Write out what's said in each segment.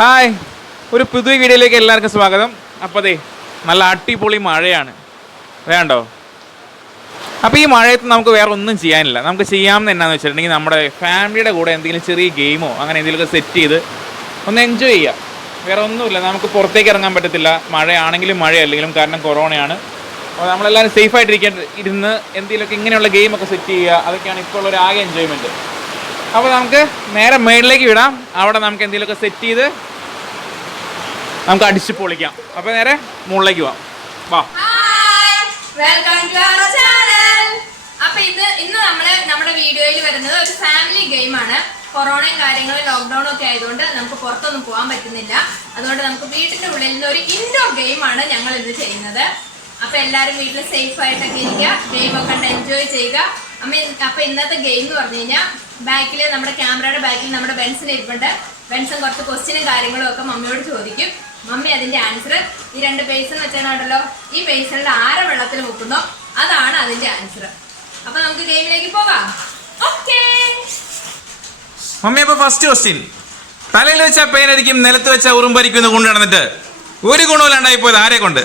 Hi, ഒരു പുതിയ വീഡിയോയിലേക്ക് എല്ലാവർക്കും സ്വാഗതം. അപ്പോൾ നല്ല അടിപൊളി മഴയാണ്, വേണ്ടോ? അപ്പോൾ ഈ മഴയത്ത് നമുക്ക് വേറെ ഒന്നും ചെയ്യാനില്ല. നമുക്ക് ചെയ്യാമെന്ന് എന്നാന്ന് വെച്ചിട്ടുണ്ടെങ്കിൽ നമ്മുടെ ഫാമിലിയുടെ കൂടെ എന്തെങ്കിലും ചെറിയ ഗെയിമോ അങ്ങനെ എന്തെങ്കിലുമൊക്കെ സെറ്റ് ചെയ്ത് ഒന്ന് എൻജോയ് ചെയ്യാം. വേറെ ഒന്നുമില്ല, നമുക്ക് പുറത്തേക്ക് ഇറങ്ങാൻ പറ്റത്തില്ല, മഴയാണെങ്കിലും മഴയല്ലെങ്കിലും, കാരണം കൊറോണയാണ്. അപ്പോൾ നമ്മളെല്ലാവരും സേഫായിട്ട് ഇരുന്ന് എന്തെങ്കിലുമൊക്കെ ഇങ്ങനെയുള്ള ഗെയിമൊക്കെ സെറ്റ് ചെയ്യുക, അതൊക്കെയാണ് ഇപ്പോൾ ഒരു ആകെ എൻജോയ്മെൻറ്റ്. അപ്പോൾ നമുക്ക് നേരെ മേളിലേക്ക് വിടാം. അവിടെ നമുക്ക് എന്തെങ്കിലുമൊക്കെ സെറ്റ് ചെയ്ത് നമുക്ക് അടിച്ച് പൊളിക്കാം. അപ്പോൾ നേരെ മുകളിലേക്ക് പോവാം. വാ. അപ്പോൾ ഇന്ന് നമ്മുടെ വീഡിയോയിൽ വരുന്നത് ഒരു ഫാമിലി ഗെയിമാണ്. കൊറോണയും കാര്യങ്ങളും ലോക്ക്ഡൌണും ഒക്കെ ആയതുകൊണ്ട് നമുക്ക് പുറത്തൊന്നും പോകാൻ പറ്റുന്നില്ല. അതുകൊണ്ട് നമുക്ക് വീട്ടിൻ്റെ ഉള്ളിൽ നിന്ന് ഒരു ഇൻഡോർ ഗെയിമാണ് ഞങ്ങൾ ഇന്ന് ചെയ്യുന്നത്. അപ്പോൾ എല്ലാവരും വീട്ടിൽ സേഫ് ആയിട്ടൊക്കെ ഇരിക്കുക, ഗെയിമൊക്കെ കണ്ട് എൻജോയ് ചെയ്യുക. അപ്പോൾ ഇന്നത്തെ ഗെയിം എന്ന് പറഞ്ഞു കഴിഞ്ഞാൽ ബാക്കിൽ നമ്മുടെ ക്യാമറയുടെ ബാക്കിൽ നമ്മുടെ ബെൻസിന് ഇരിപ്പുണ്ട്. ബെൻസൺ കുറച്ച് ക്വസ്റ്റ്യനും കാര്യങ്ങളും ഒക്കെ മമ്മിയോട് ചോദിക്കും. മമ്മി അതിന്റെ ആൻസർ ഈ രണ്ട് ബേസിൽ വെച്ചാണല്ലോ, ഈ ബേസിലുള്ള ആരെ വെള്ളത്തിൽ മുക്കുന്നോ അതാണ് അതിന്റെ ആൻസർ. അപ്പൊ നമുക്ക് ഗെയിമിലേക്ക് പോകാം. ഓക്കേ മമ്മി, അപ്പൊ ഫസ്റ്റ് ക്വസ്റ്റ്യൻ. തലയിൽ വെച്ച പേനരിക്കും നിലത്ത് വെച്ച ഉറുമ്പരിക്കും കൊണ്ടു നടന്നിട്ട് ഒരു ഗുണമില്ലാണ്ടായി പോയത് ആരെ കൊണ്ട്?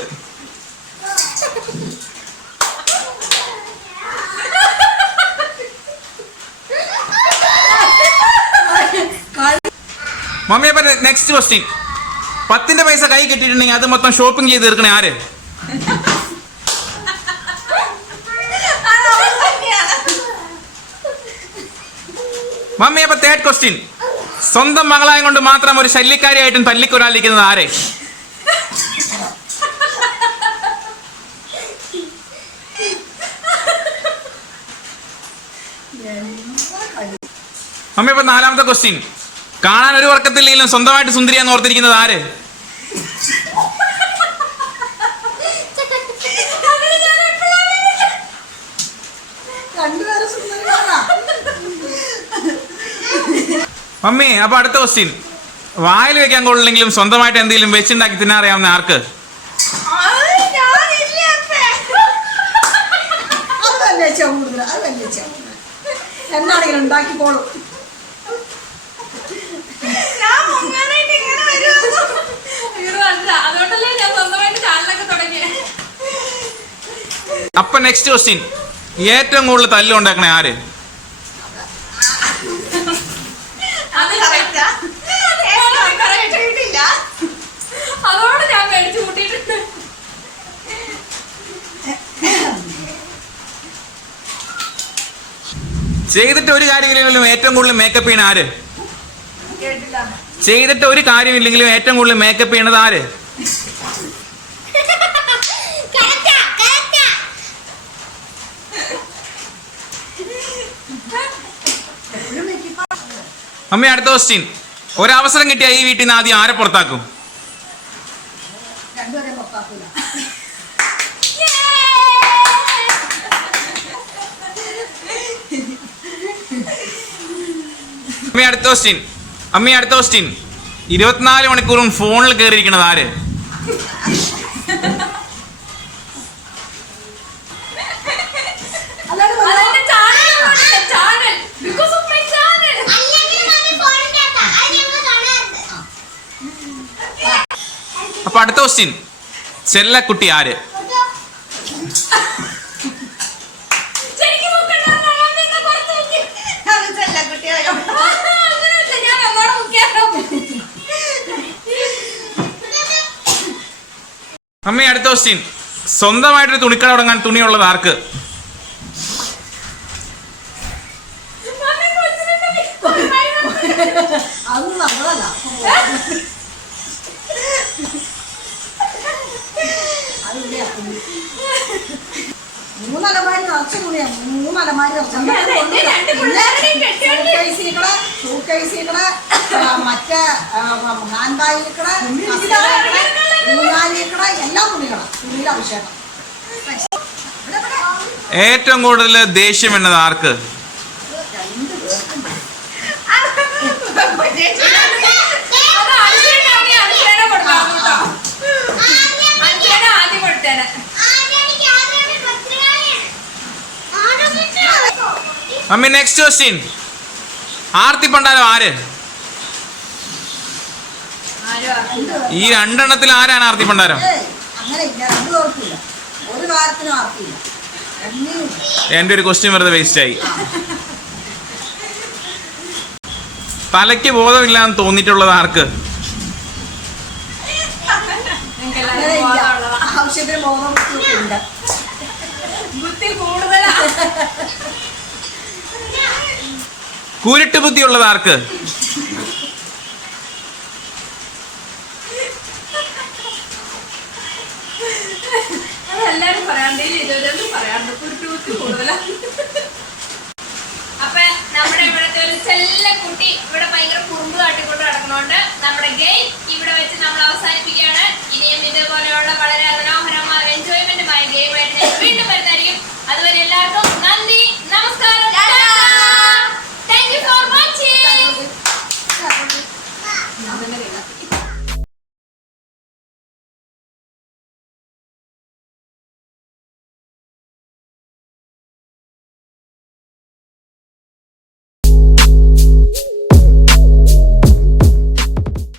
മമ്മി, അപ്പൊ നെക്സ്റ്റ് ക്വസ്റ്റ്യൻ. 10 പൈസ കൈ കെട്ടിയിട്ടുണ്ടെങ്കിൽ അത് മൊത്തം ഷോപ്പിംഗ് ചെയ്ത് തീർക്കണേ ആര്? മമ്മി, അപ്പൊ തേർഡ് ക്വസ്റ്റ്യൻ. സ്വന്തം മകളായം കൊണ്ട് മാത്രം ഒരു ശല്യക്കാരിയായിട്ടും തല്ലിക്കൊരാളിരിക്കുന്നത് ആരെ? മമ്മി, അപ്പൊ നാലാമത്തെ ക്വസ്റ്റ്യൻ. കാണാൻ ഒരു വർക്കത്തില്ലെങ്കിലും സ്വന്തമായിട്ട് സുന്ദരിയാന്ന് ഓർത്തിരിക്കുന്നത് ആര്? മമ്മി, അപ്പൊ അടുത്ത ക്വസ്റ്റ്യൻ. വായിൽ വെക്കാൻ കൊള്ളില്ലെങ്കിലും സ്വന്തമായിട്ട് എന്തെങ്കിലും വെച്ചുണ്ടാക്കി തിന്നാറിയാവുന്ന ആർക്ക്? എന്നാണെങ്കിലും ഉണ്ടാക്കിക്കോളും. അപ്പൊ നെക്സ്റ്റ് ക്വസ്റ്റ്യൻ. ഏറ്റവും കൂടുതൽ തല്ല് ഉണ്ടാക്കണേ ആര്? ചെയ്തിട്ട് ഒരു കാര്യമില്ലെങ്കിലും ഏറ്റവും കൂടുതൽ മേക്കപ്പ് ചെയ്യണ ആര്? ചെയ്തിട്ട് ഒരു കാര്യമില്ലെങ്കിലും ഏറ്റവും കൂടുതൽ മേക്കപ്പ് ചെയ്യണത് ആര്? അമ്മ, അടുത്ത ക്വസ്റ്റ്യൻ. ഒരവസരം കിട്ടിയ ഈ വീട്ടിൽ നിന്ന് ആദ്യം ആരെ പുറത്താക്കും? അമ്മ, അടുത്ത ക്വസ്റ്റ്യൻ. 24 മണിക്കൂറും ഫോണിൽ കയറിയിരിക്കണത് ആര്? അപ്പൊ അടുത്ത ക്വസ്റ്റ്യൻ. ചെല്ലക്കുട്ടി ആര്? അമ്മ, അടുത്ത ക്വസ്റ്റ്യൻ. സ്വന്തമായിട്ടൊരു തുണിക്കട തുടങ്ങാൻ തുണിയുള്ളത് ആർക്ക്? മൂന്നലമാരി നിറച്ച തുണിയാ, മൂന്നലമാരി നിറച്ച മറ്റേ ഹാൻഡ് ബാഗിക്കട, എല്ലാ തുണികളും തുണിയുടെ അഭിഷേകം. ഏറ്റവും കൂടുതൽ ദേഷ്യം എന്നത് ആർക്ക്? അമ്മ, നെക്സ്റ്റ് ക്വസ്റ്റ്യൻ. ആർത്തി പണ്ടാരം ആര്? ആരും ആർക്കില്ല. ഈ രണ്ടെണ്ണത്തിൽ ആരാണ് ആർത്തി പണ്ടാരം? അങ്ങനെ ഇല്ല, രണ്ടു പേർക്കില്ല, ഒരു കാര്യത്തിനും ആർക്കില്ല, ഒന്നിനും ഇല്ല. എന്റെ ഒരു ക്വസ്റ്റ്യൻ വെറുതെ വേസ്റ്റ് ആയി. തലയ്ക്ക് ബോധമില്ലാന്ന് തോന്നിയിട്ടുള്ളത് ആർക്ക്? നിങ്ങൾക്ക് അങ്ങനെ എല്ലാവർക്കും ഇല്ല, ബോധമുള്ളതാ. ആവശ്യത്തിന് ബോധമൊക്കെ ഉണ്ട്. ബുദ്ധി കൂടുതലാ. കൂരിട്ട് ബുദ്ധിയുള്ളത് ആർക്ക്? അതെല്ലാരും പറയാണ്ട് ഇതൊന്നും പറയാണ്ട് കുരുട്ടുകുത്തി കൂടുതലാ. അപ്പൊ നമ്മുടെ ഇവിടുത്തെ ഒരു ചെല്ല കുട്ടി ഇവിടെ ഭയങ്കര കുറുമ്പ് കാട്ടിക്കൊണ്ട് നടക്കണോണ്ട് നമ്മുടെ ഗെയിം ഇവിടെ വെച്ച് നമ്മൾ അവസാനിപ്പിക്കുകയാണ്. ഇനിയും ഇതുപോലെയുള്ള വളരെ മനോഹരമായ എൻജോയ്മെന്റുമായ ഗെയിമായിട്ട് ഞാൻ വീണ്ടും വരുന്നതായിരിക്കും. അതുവരെ എല്ലാവർക്കും നന്ദി, നമസ്കാരം. Thank you for watching.